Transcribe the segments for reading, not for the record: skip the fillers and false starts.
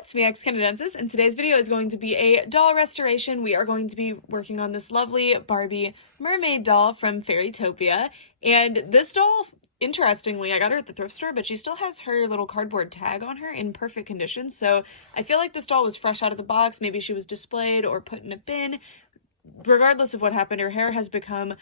it's me, Kanekalon, and today's video is going to be a doll restoration. We are going to be working on this lovely Barbie mermaid doll from Fairytopia, and this doll, interestingly, I got her at the thrift store, but she still has her little cardboard tag on her in perfect condition, so I feel like this doll was fresh out of the box. Maybe she was displayed or put in a bin. Regardless of what happened, her hair has become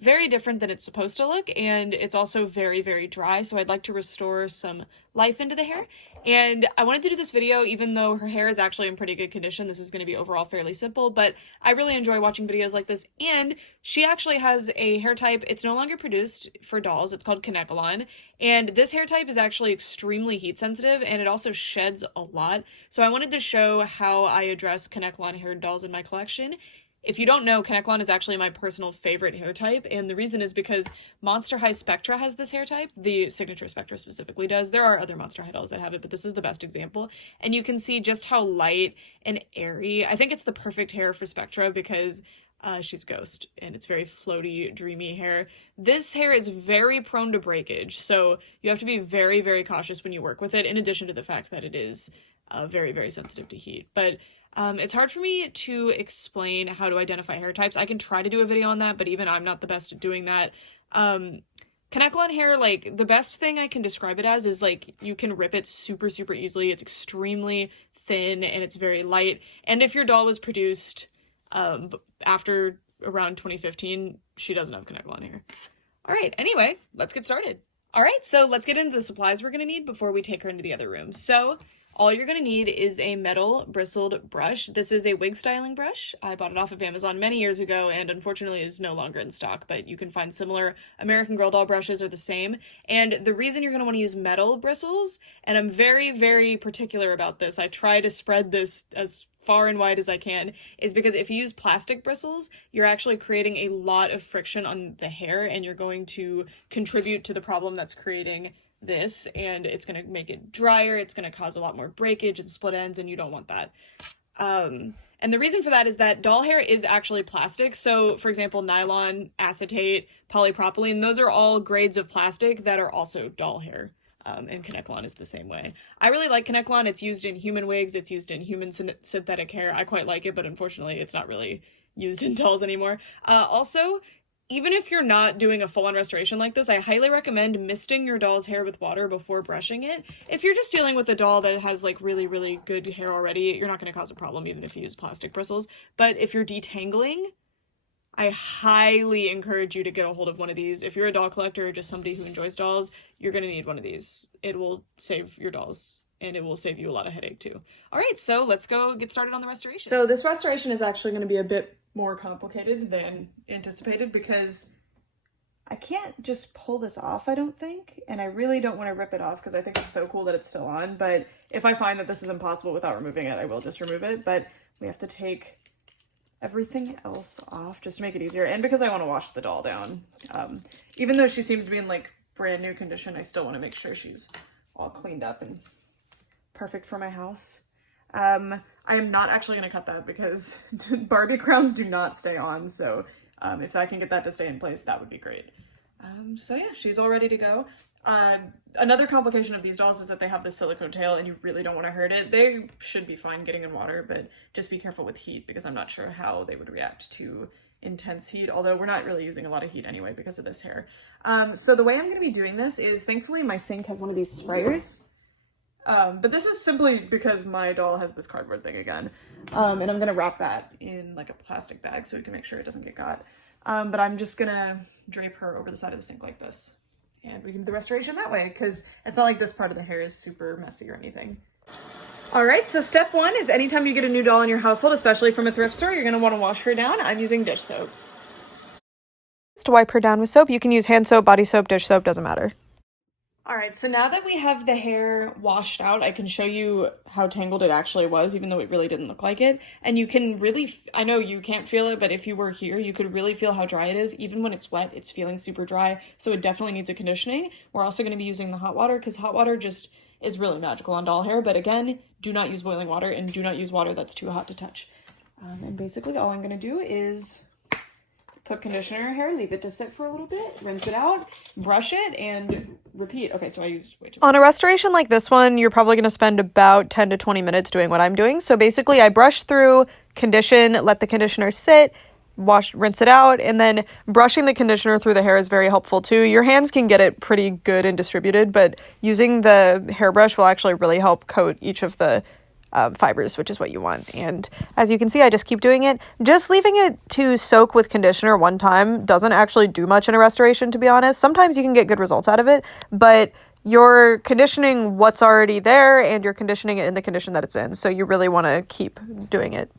very different than it's supposed to look, and it's also very, very dry, so I'd like to restore some life into the hair. And I wanted to do this video even though her hair is actually in pretty good condition. This is going to be overall fairly simple, but I really enjoy watching videos like this, and she actually has a hair type. It's no longer produced for dolls. It's called Kanekalon, and this hair type is actually extremely heat sensitive, and it also sheds a lot. So I wanted to show how I address Kanekalon hair dolls in my collection. If you don't know, Kanekalon is actually my personal favorite hair type, and the reason is because Monster High Spectra has this hair type. The Signature Spectra specifically does. There are other Monster High dolls that have it, but this is the best example. And you can see just how light and airy. I think it's the perfect hair for Spectra because she's Ghost, and it's very floaty, dreamy hair. This hair is very prone to breakage, so you have to be very, very cautious when you work with it, in addition to the fact that it is very, very sensitive to heat. But it's hard for me to explain how to identify hair types. I can try to do a video on that, but even I'm not the best at doing that. Kanekalon hair, like, the best thing I can describe it as is, like, you can rip it super, super easily. It's extremely thin, and it's very light. And if your doll was produced after around 2015, she doesn't have Kanekalon hair. All right, anyway, let's get started. All right, so let's get into the supplies we're going to need before we take her into the other room. So all you're going to need is a metal bristled brush. This is a wig styling brush. I bought it off of Amazon many years ago and unfortunately is no longer in stock, but you can find similar American Girl doll brushes are the same. And the reason you're going to want to use metal bristles, and I'm very, very particular about this, I try to spread this as far and wide as I can, is because if you use plastic bristles, you're actually creating a lot of friction on the hair and you're going to contribute to the problem that's creating this, and it's going to make it drier, it's going to cause a lot more breakage and split ends, and you don't want that. And the reason for that is that doll hair is actually plastic. So for example, nylon, acetate, polypropylene, those are all grades of plastic that are also doll hair. And Kanekalon is the same way. I really like Kanekalon. It's used in human wigs, it's used in human synthetic hair. I quite like it, but unfortunately it's not really used in dolls anymore. Also, even if you're not doing a full-on restoration like this, I highly recommend misting your doll's hair with water before brushing it. If you're just dealing with a doll that has like really, really good hair already, you're not going to cause a problem even if you use plastic bristles. But if you're detangling, I highly encourage you to get a hold of one of these. If you're a doll collector or just somebody who enjoys dolls, you're going to need one of these. It will save your dolls, and it will save you a lot of headache too. All right, so let's go get started on the restoration. So this restoration is actually going to be a bit more complicated than anticipated because I can't just pull this off, I don't think, and I really don't want to rip it off because I think it's so cool that it's still on, but if I find that this is impossible without removing it, I will just remove it, but we have to take everything else off just to make it easier, and because I want to wash the doll down. Even though she seems to be in like brand new condition, I still want to make sure she's all cleaned up and perfect for my house. I am not actually going to cut that because Barbie crowns do not stay on, so if I can get that to stay in place, that would be great. So yeah, she's all ready to go. Another complication of these dolls is that they have this silicone tail and you really don't want to hurt it. They should be fine getting in water, but just be careful with heat because I'm not sure how they would react to intense heat, although we're not really using a lot of heat anyway because of this hair. So the way I'm going to be doing this is, thankfully my sink has one of these sprayers. But this is simply because my doll has this cardboard thing again. And I'm going to wrap that in like a plastic bag so we can make sure it doesn't get caught. But I'm just going to drape her over the side of the sink like this. And we can do the restoration that way because it's not like this part of the hair is super messy or anything. All right, so step one is anytime you get a new doll in your household, especially from a thrift store, you're going to want to wash her down. I'm using dish soap. To wipe her down with soap, you can use hand soap, body soap, dish soap, doesn't matter. All right, so now that we have the hair washed out, I can show you how tangled it actually was, even though it really didn't look like it. And you can really, I know you can't feel it, but if you were here, you could really feel how dry it is. Even when it's wet, it's feeling super dry, so it definitely needs a conditioning. We're also going to be using the hot water because hot water just is really magical on doll hair. But again, do not use boiling water and do not use water that's too hot to touch. And basically all I'm going to do is put conditioner in her hair, leave it to sit for a little bit, rinse it out, brush it, and repeat. Okay, so I used way too much. On a restoration like this one, you're probably going to spend about 10 to 20 minutes doing what I'm doing. So basically, I brush through, condition, let the conditioner sit, rinse it out, and then brushing the conditioner through the hair is very helpful too. Your hands can get it pretty good and distributed, but using the hairbrush will actually really help coat each of the fibers, which is what you want. And as you can see, I just keep doing it. Just leaving it to soak with conditioner one time doesn't actually do much in a restoration, to be honest. Sometimes you can get good results out of it, but you're conditioning what's already there and you're conditioning it in the condition that it's in. So you really want to keep doing it.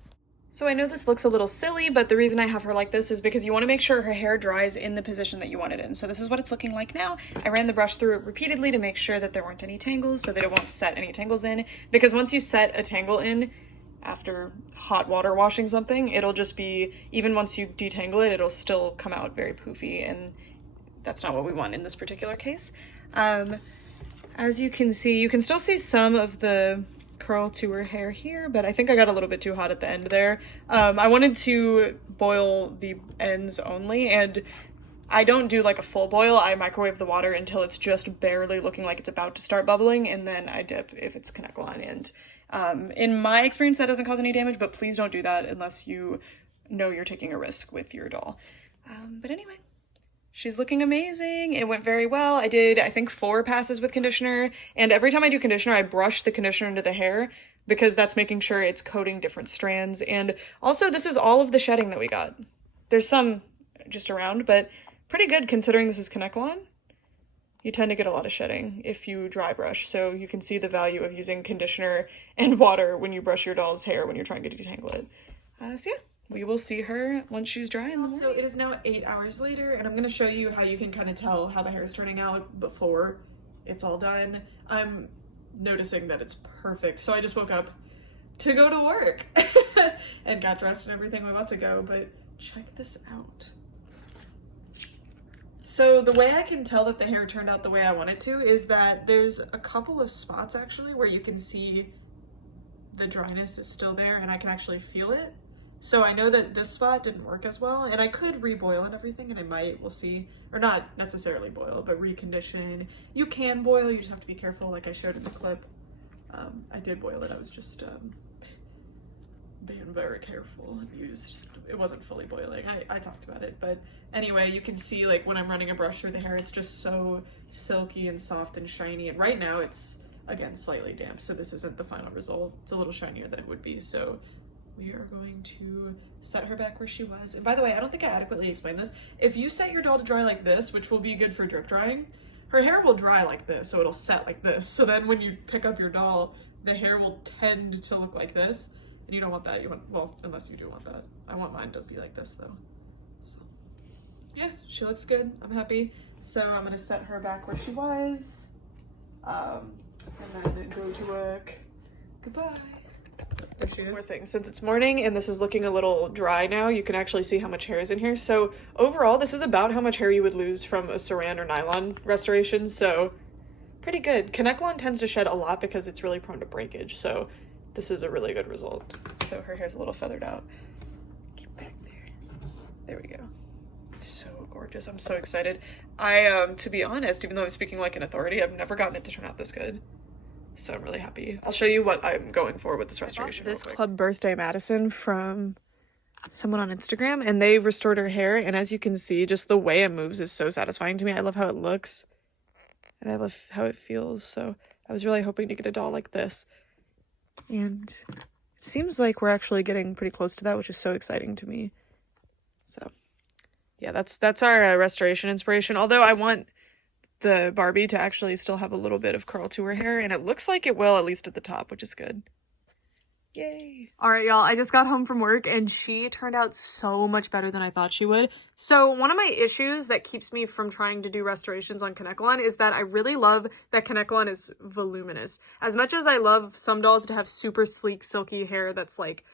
So I know this looks a little silly, but the reason I have her like this is because you want to make sure her hair dries in the position that you want it in. So this is what it's looking like now. I ran the brush through it repeatedly to make sure that there weren't any tangles so that it won't set any tangles in. Because once you set a tangle in after hot water washing something, it'll just be, even once you detangle it, it'll still come out very poofy, and that's not what we want in this particular case. As you can see, you can still see some of the curl to her hair here, but I think I got a little bit too hot at the end there. I wanted to boil the ends only, and I don't do like a full boil. I microwave the water until it's just barely looking like it's about to start bubbling, and then I dip if it's Kanekalon. And in my experience, that doesn't cause any damage, but please don't do that unless you know you're taking a risk with your doll. But anyway, she's looking amazing. It went very well. I did, I think, 4 passes with conditioner, and every time I do conditioner, I brush the conditioner into the hair because that's making sure it's coating different strands. And also, this is all of the shedding that we got. There's some just around, but pretty good considering this is Kanekalon. You tend to get a lot of shedding if you dry brush, so you can see the value of using conditioner and water when you brush your doll's hair when you're trying to detangle it. So yeah. We will see her once she's dry in the morning. So it is now 8 hours later, and I'm going to show you how you can kind of tell how the hair is turning out before it's all done. I'm noticing that it's perfect. So I just woke up to go to work and got dressed and everything. I'm about to go, but check this out. So the way I can tell that the hair turned out the way I want it to is that there's a couple of spots actually where you can see the dryness is still there and I can actually feel it. So I know that this spot didn't work as well, and I could reboil and everything, and I might, we'll see. Or not necessarily boil, but recondition. You can boil, you just have to be careful, like I showed in the clip. I did boil it, I was just being very careful and it wasn't fully boiling. I talked about it, but anyway, you can see like when I'm running a brush through the hair, it's just so silky and soft and shiny, and right now it's, again, slightly damp, so this isn't the final result. It's a little shinier than it would be, so we are going to set her back where she was. And by the way, I don't think I adequately explained this. If you set your doll to dry like this, which will be good for drip drying, her hair will dry like this, so it'll set like this. So then when you pick up your doll, the hair will tend to look like this, and you don't want that. You want, well, unless you do want that. I want mine to be like this though. So yeah, she looks good. I'm happy. So I'm gonna set her back where she was, and then go to work. Goodbye. There she is. More things. Since it's morning and this is looking a little dry now, you can actually see how much hair is in here. So overall, this is about how much hair you would lose from a saran or nylon restoration. So pretty good. Kanekalon tends to shed a lot because it's really prone to breakage. So this is a really good result. So her hair's a little feathered out. Keep back there. There we go. So gorgeous. I'm so excited. To be honest, even though I'm speaking like an authority, I've never gotten it to turn out this good. So I'm really happy. I'll show you what I'm going for with this restoration. This Club Birthday Madison from someone on Instagram, and they restored her hair, and as you can see, just the way it moves is so satisfying to me. I love how it looks, and I love how it feels. So I was really hoping to get a doll like this, and it seems like we're actually getting pretty close to that, which is so exciting to me. So yeah, that's our restoration inspiration, although I want the Barbie to actually still have a little bit of curl to her hair, and it looks like it will, at least at the top, which is good. Yay. All right, y'all, I just got home from work and she turned out so much better than I thought she would. So one of my issues that keeps me from trying to do restorations on Kanekalon is that I really love that Kanekalon is voluminous. As much as I love some dolls to have super sleek, silky hair that's like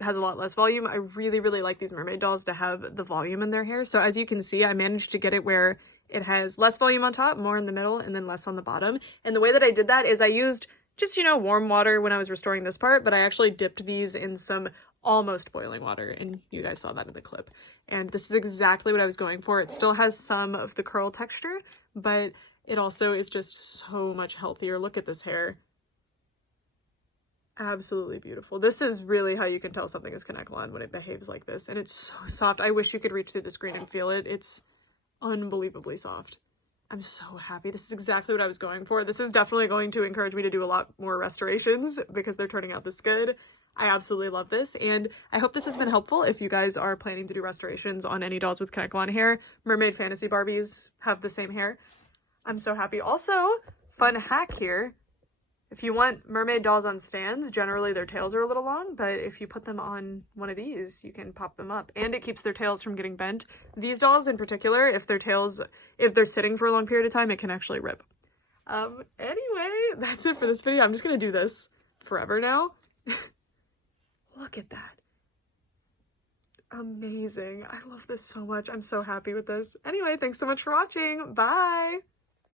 has a lot less volume, I really, really like these mermaid dolls to have the volume in their hair. So as you can see, I managed to get it where it has less volume on top, more in the middle, and then less on the bottom. And the way that I did that is I used just, you know, warm water when I was restoring this part, but I actually dipped these in some almost boiling water, and you guys saw that in the clip. And this is exactly what I was going for. It still has some of the curl texture, but it also is just so much healthier. Look at this hair. Absolutely beautiful. This is really how you can tell something is Kanekalon, when it behaves like this. And it's so soft. I wish you could reach through the screen and feel it. It's unbelievably soft. I'm so happy. This is exactly what I was going for. This is definitely going to encourage me to do a lot more restorations because they're turning out this good. I absolutely love this, and I hope this has been helpful if you guys are planning to do restorations on any dolls with Kanekalon hair. Mermaid Fantasy Barbies have the same hair. I'm so happy. Also, fun hack here. If you want mermaid dolls on stands, generally their tails are a little long, but if you put them on one of these, you can pop them up, and it keeps their tails from getting bent. These dolls in particular, if they're sitting for a long period of time, it can actually rip. Anyway, that's it for this video. I'm just gonna do this forever now. Look at that. Amazing. I love this so much. I'm so happy with this. Anyway, thanks so much for watching. Bye!